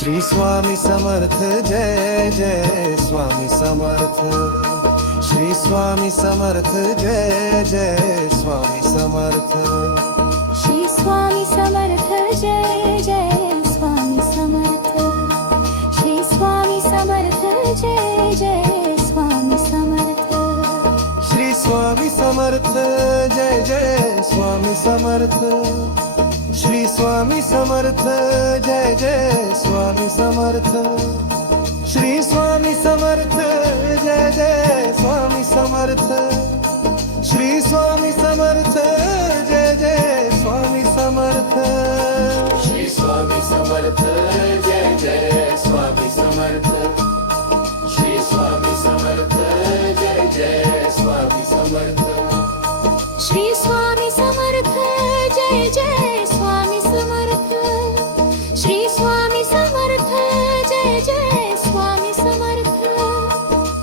Shri Swami Samarth Jai Jai Swami Samarth Shri Swami Samarth Jai Jai Swami Samarth Shri Swami Samarth Jai Jai Swami Samarth Shri Swami Samarth Jai Jai Swami Samarth Shri Swami Samarth Jai Jai Swami Samarth Shri Swami Samarth Jai Jai Swami Samarth Shri Swami Samarth Jai Jai Swami Samarth Shri Swami Samarth Jai Jai Swami Samarth Shri Swami Samarth Jai Jai Swami Samarth Shri Swami Samarth Jai Jai Swami Samarth Shri Swami Samarth Jai Jai Swami Samarth Shri Swami Samarth Jai Jai Swami Samarth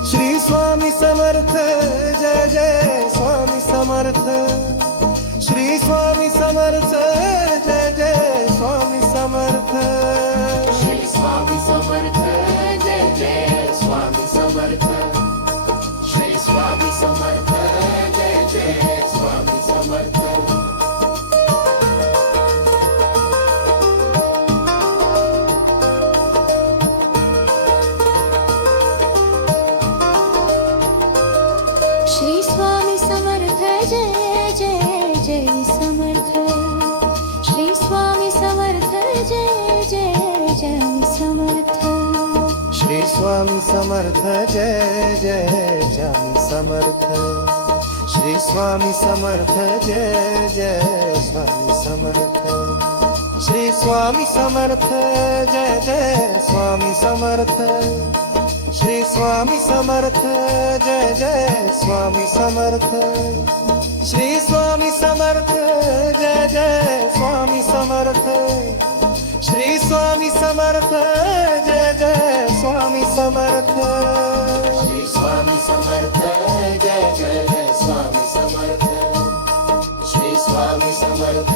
Shri Swami Samarth Jai Jai Swami Samarth Shri Swami Samarth Jai Jai Swami Samarth Shri Swami Samarth Jai Jai Swami Samarth Shri Swami Samarth Jai Jai Swami Samarth Shri Swami Samarth Jai Jai Jai Samarth Shri Swami Samarth Jai Jai Jai Samarth Shri Swami Samarth Jai Jai Jai Samarth Shri Swami Samarth Jai Jai Swami Samarth Shri Swami Samarth Jai Jai Swami Samarth Shri Swami Samarth Jai Jai Swami Samarth Shri Swami Samarth Jai Jai Swami Samarth Shri Swami Samarth Jai Jai Swami Samarth Shri Swami Samarth Jai Jai Swami Samarth Shri Swami Samarth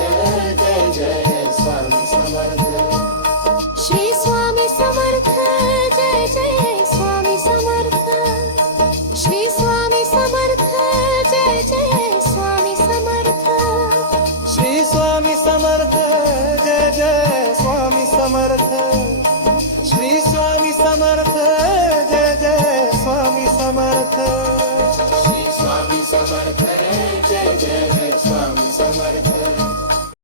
Jai Jai Swami Samarth Shri Swami Samarth Jai Jai Swami Samarth Shri Swami Samarth Jai Jai Swami Samarth Shri Swami Samarth Jai Jai Swami Samarth